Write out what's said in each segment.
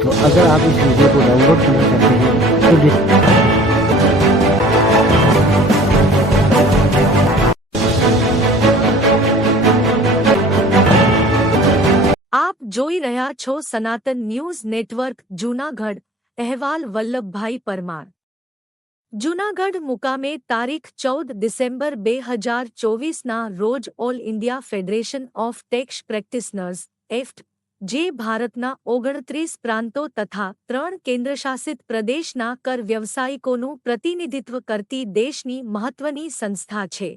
तो अगर आप इस वीडियो को डाउनलोड करना चाहते हैं तो આપ જોઈ રહ્યા છો સનાતન ન્યૂઝ નેટવર્ક જૂનાગઢ અહેવાલ વલ્લભભાઈ પરમાર જૂનાગઢ મુકામે તારીખ 14 ડિસેમ્બર 2024ના રોજ All India Federation of Tax Practitioners એફ્ટ જે ભારતના 29 પ્રાંતો તથા 3 કેન્દ્રશાસિત પ્રદેશના કર વ્યવસાયિકોનું પ્રતિનિધિત્વ કરતી દેશની મહત્વની સંસ્થા છે.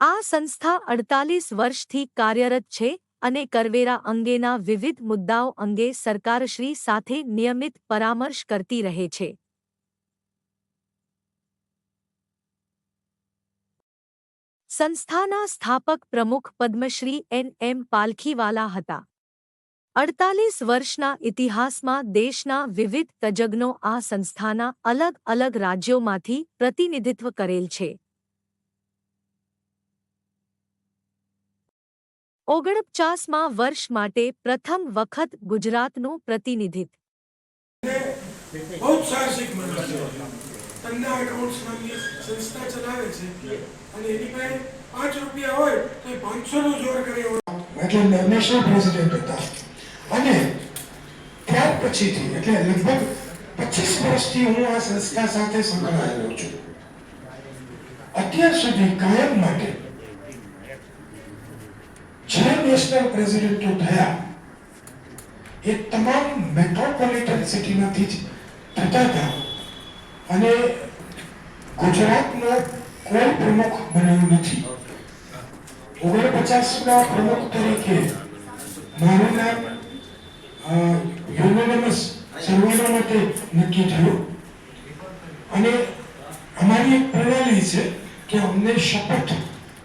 આ સંસ્થા 48 વર્ષથી કાર્યરત છે અને કરવેરા અંગેના વિવિધ મુદ્દાઓ અંગે સરકારશ્રી સાથે નિયમિત પરામર્શ કરતી રહે છે. સંસ્થાના સ્થાપક પ્રમુખ પદ્મશ્રી એન.એમ. પાલખીવાલા હતા. 48 વર્ષના ઇતિહાસમાં દેશના વિવિધ તજજ્ઞો આ સંસ્થાના અલગ અલગ રાજ્યોમાંથી પ્રતિનિધિત્વ કરેલ છે. 49મા વર્ષ માટે પ્રથમ વખત ગુજરાતનું પ્રતિનિધિત્વ बहुत साहसिक माणस છે. તન્ના એકાઉન્ટ્સ નામની સંસ્થા ચલાવે છે અને એની પાસે 5 રૂપિયા હોય તો 500 નો જોર કરે એટલે નેશનલ પ્રેસિડેન્ટ હતા અને ત્યાર પછીથી એટલે લગભગ 25 વર્ષથી હું આ સંસ્થા સાથે સંકળાયેલો છું. અત્યાર સુધી કાયમ માટે જે નેશનલ પ્રેસિડેન્ટો થયા એ તમામ મેટ્રોપોલિટન સિટીમાંથી જ થતા હતા અને ગુજરાતનો કોઈ પ્રમુખ બન્યો નથી. 49ના પ્રમુખ તરીકે મારું નામ યુનાનિમસ સર્વાનુમતે નક્કી થયું અને અમારી એક પ્રણાલી છે કે અમને શપથ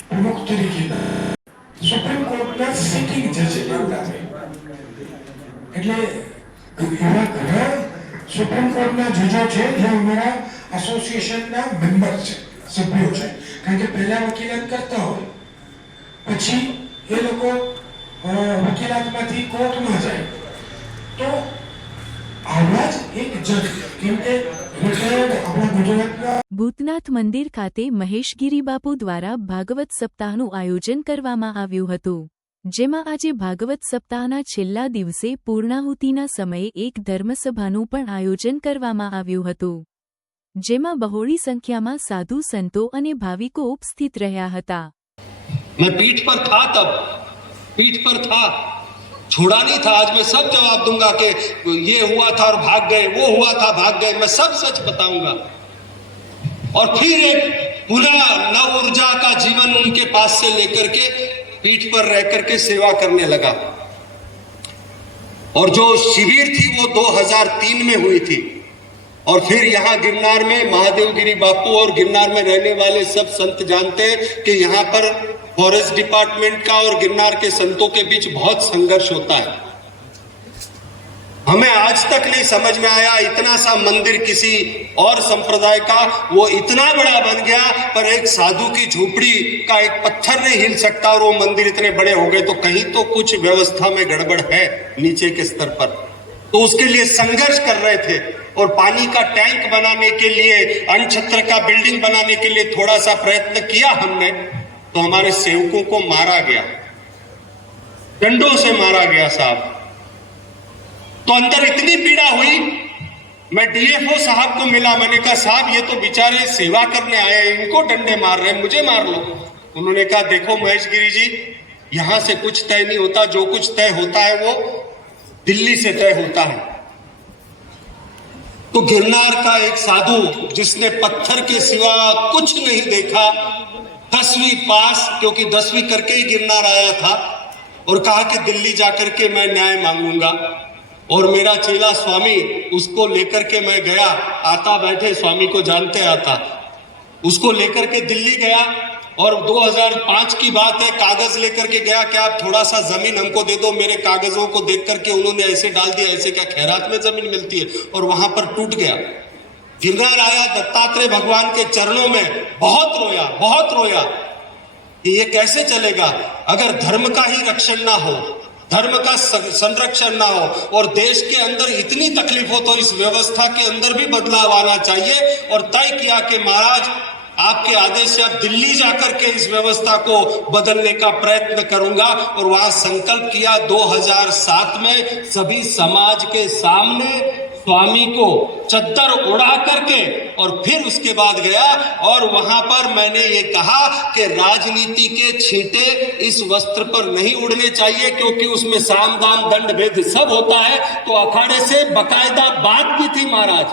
પ્રમુખ તરીકે સુપ્રીમ કોર્ટના સિટિંગ જજ એટલે એવા ઘણા સુપ્રીમ કોર્ટના જજો છે જે અમારા એસોસિએશનના મેમ્બર છે, સભ્યો છે. કારણ કે પહેલા વકીલાત કરતા હોય પછી એ લોકો વકીલાતમાંથી કોર્ટમાં જાય તો આવા જ એક જજ કેમ કે આપણા ગુજરાતના ભૂતનાથ મંદિર ખાતે મહેશગીરી બાપુ દ્વારા ભાગવત સપ્તાહનું આયોજન કરવામાં આવ્યું હતું, જેમાં આજે ભાગવત સપ્તાહના છેલ્લા દિવસે પૂર્ણાહુતિના સમયે એક ધર્મસભાનું પણ આયોજન કરવામાં આવ્યું હતું, જેમાં બહોળી સંખ્યામાં સાધુ સંતો અને ભાવિકો ઉપસ્થિત રહ્યા હતા. मैं पीठ पर था, तब पीठ पर था, छोड़ा नहीं था. आज मैं सब जवाब दूंगा कि ये हुआ था और भाग गए, वो हुआ था भाग गए, मैं सब सच बताऊंगा. और फिर एक पुनः नव ऊर्जा का जीवन उनके पास से लेकर के पीठ पर रह करके सेवा करने लगा. और जो शिविर थी वो 2003 में हुई थी. और फिर यहाँ गिरनार में महादेवगिरी बापू और गिरनार में रहने वाले सब संत जानते हैं कि यहाँ पर फॉरेस्ट डिपार्टमेंट का और गिरनार के संतों के बीच बहुत संघर्ष होता है. हमें आज तक नहीं समझ में आया इतना सा मंदिर किसी और संप्रदाय का वो इतना बड़ा बन गया पर एक साधु की झोपड़ी का एक पत्थर नहीं हिल सकता और वो मंदिर इतने बड़े हो गए. तो कहीं तो कुछ व्यवस्था में गड़बड़ है नीचे के स्तर पर. तो उसके लिए संघर्ष कर रहे थे और पानी का टैंक बनाने के लिए अनछत्र का बिल्डिंग बनाने के लिए थोड़ा सा प्रयत्न किया हमने तो हमारे सेवकों को मारा गया, डंडों से मारा गया साहब. तो अंदर इतनी पीड़ा हुई. मैं डीएफओ साहब को मिला, मैंने कहा साहब ये तो बेचारे सेवा करने आए हैं, इनको डंडे मार रहे हैं, मुझे मार लो. उन्होंने कहा देखो महेश गिरी जी, यहां से कुछ तय नहीं होता, जो कुछ तय होता है वो दिल्ली से तय होता है. तो गिरनार का एक साधु जिसने पत्थर के सिवा कुछ नहीं देखा, 10वीं पास, क्योंकि 10वीं करके ही गिरनार आया था, और कहा कि दिल्ली जाकर के मैं न्याय मांगूंगा. और मेरा चेला स्वामी उसको लेकर के मैं गया, आता बैठे स्वामी को जानते आता, उसको लेकर के दिल्ली गया. और 2005 की बात है, कागज लेकर के गया कि आप थोड़ा सा जमीन हमको दे दो. मेरे कागजों को देख करके उन्होंने ऐसे डाल दिया ऐसे क्या खैरात में जमीन मिलती है, और वहां पर टूट गया. गिरनार आया, दत्तात्रेय भगवान के चरणों में बहुत रोया, बहुत रोया. कि ये कैसे चलेगा अगर धर्म का ही रक्षण ना हो, धर्म का संरक्षण ना हो और देश के अंदर इतनी तकलीफ हो, तो इस व्यवस्था के अंदर भी बदलाव आना चाहिए। और तय किया कि महाराज आपके आदेश से अब दिल्ली जाकर के इस व्यवस्था को बदलने का प्रयत्न करूंगा। और वहां संकल्प किया 2007 में सभी समाज के सामने स्वामी को चद्दर उड़ा करके, और फिर उसके बाद गया और वहां पर मैंने ये कहा कि राजनीति के छींटे इस वस्त्र पर नहीं उड़ने चाहिए, क्योंकि उसमें साम दाम दंड भेद सब होता है। तो अखाड़े से बकायदा बात की थी महाराज,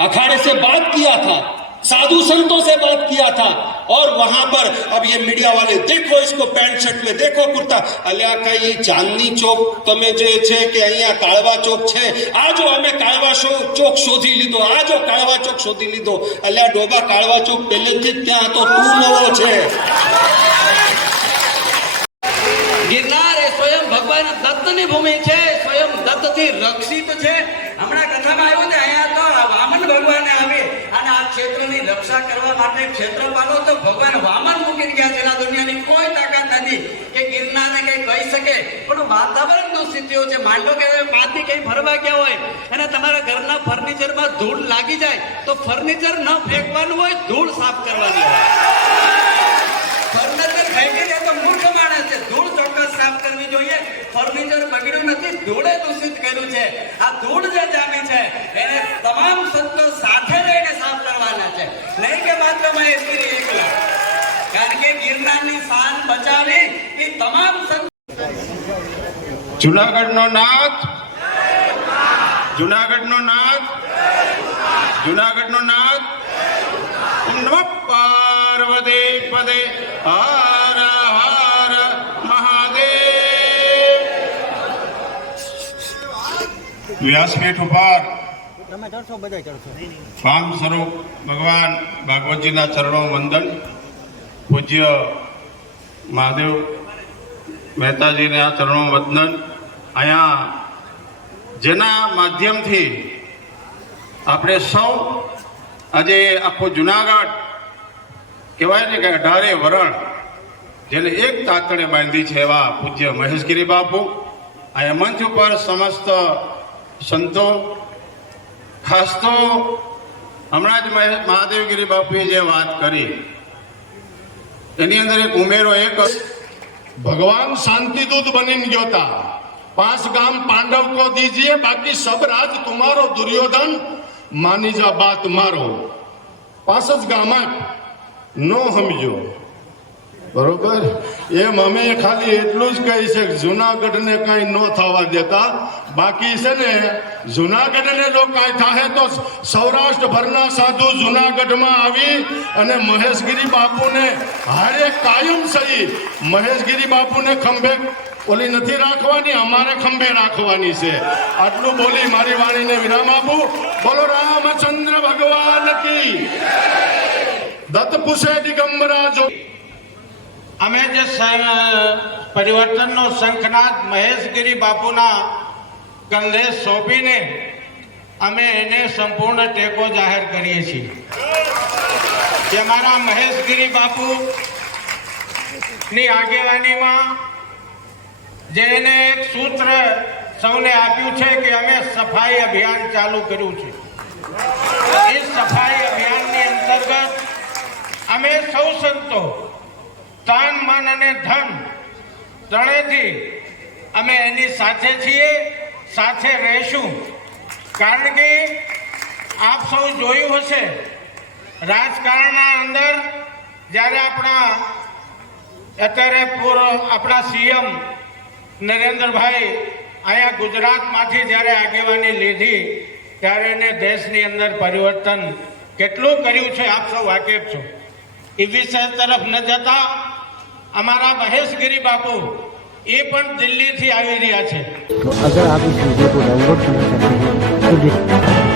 अखाड़े से बात किया था, साधु संतों से बात किया था। और वहां पर अब ये मीडिया वाले देखो इसको पैंट शर्ट में, देखो कुर्ता, अल्યા કઈ ચાંદની ચોક તમે જે છે કે અહીંયા કાળવા ચોક છે, આજો અમે કાળવા ચોક શોધી લીધો, આજો કાળવા ચોક શોધી લીધો। અલ્યા ડોબા કાળવા ચોક પહેલેથી જ ત્યાં હતો, તું નવો છે। गिरनार એ સ્વયં ભગવાન દત્તની ભૂમિ છે, સ્વયં દત્તથી રક્ષિત છે। હમણાં કથામાં આવ્યું ને અહીંયા તો વામન ભગવાને આવી અને આ ક્ષેત્રની રક્ષા કરવા માટે ક્ષેત્રપાલો તો ભગવાન વામન મૂકીને ગયા છે। દુનિયાની કોઈ તાકાત નથી કે ગિરનારને કઈ કહી શકે, પણ વાતાવરણની સ્થિતિઓ છે। માંડો કે પાછી કઈ ફરવા ગયા હોય અને તમારા ઘરના ફર્નિચરમાં ધૂળ લાગી જાય તો ફર્નિચર ન ફેંકવાનું હોય, ધૂળ સાફ કરવાની હોય। ફર્નિચર ફેંકી દે તો મૂર્ખ માણસ છે, ધૂળ ચોક્કસ સાફ કરવી જોઈએ। ફર્નિચર બગડ્યું નથી, ધૂળે દૂષિત કર્યું છે। આ ધૂળ જે જામી છે એને તમામ સંતો સાથે રહીને સાફ કરવાના છે, નહીં કે માત્ર મહેશગીરી એકલા। કારણ કે ગિરનારની શાન બચાવી એ તમામ સંતો। જુનાગઢનો નાથ, જુનાગઢનો નાથ, જુનાગઢનો નાથ। ઓમ નમઃ પાર્વતી પદે હર હર મહાદેવ। વ્યાસપીઠ ઉપર પામ સ્વરૂપ ભગવાન ભાગવતજીના ચરણો વંદન। પૂજ્ય મહાદેવ મહેતાજીને આ ચરણો વંદન। અહીંયા જેના માધ્યમથી આપણે સૌ આજે આખો જુનાગઢ કહેવાય ને કે 18 વરણ જેને એક તાતણે બાંધી છે એવા પૂજ્ય મહેશગીરી બાપુ અહીંયા મંચ ઉપર સમસ્ત સંતો, ખાસ તો હમણાં જ મહાદેવગીરી બાપુએ જે વાત કરી એની અંદર એક ઉમેરો એક भगवान शांति दूत बनी गयो था। 5 गाम पांडव को दीजिए, बाकी सब राज तुम्हारो, दुर्योधन मानी जा बात मारो। 5 गाम नो समझो बरोबर। एम अमे खाली एटलू ज कही छे जूनागढ़ ने कई न थवा देता, बाकी से ने जूनागढ़ ने लोग कई थाहे तो सौराष्ट्र भरना साधु जूनागढ़ में आवी अने महेशगिरी बापू ने हारे कायम सही महेशगिरी बापू ने खंभे ओली नहीं राखवानी, अमारे खंभे राखवानी से। आटलू बोली मारी वाणी ने विराम आपू। बोलो रामचंद्र भगवान की। दत्त पुषे दिगंबरा जो અમે જે પરિવર્તનનો શંખનાદ મહેશગીરી બાપુના કંધે સોંપીને અમે એને સંપૂર્ણ ટેકો જાહેર કરીએ છીએ કે અમારા મહેશગીરી બાપુની આગેવાનીમાં જેને એક સૂત્ર સૌને આપ્યું છે કે અમે સફાઈ અભિયાન ચાલુ કર્યું છે। એ સફાઈ અભિયાનની અંતર્ગત અમે સૌ સંતો તન મન અને ધન ત્રણેયથી અમે એની સાથે છીએ, સાથે રહીશું। કારણ કે આપ સૌ જોયું હશે રાજકારણના અંદર જ્યારે અત્યારે આપણા સીએમ નરેન્દ્રભાઈ અહીંયા ગુજરાતમાંથી જ્યારે આગેવાની લીધી ત્યારે એને દેશની અંદર પરિવર્તન કેટલું કર્યું છે આપ સૌ વાકેફ છો। એ વિષય તરફ ન જતા हमारा महेशगिरी बापू ये पण दिल्ली थी આવી રહ્યા છે। तो अगर आप इस वीडियो को डाउनलोड करना चाहते हैं तो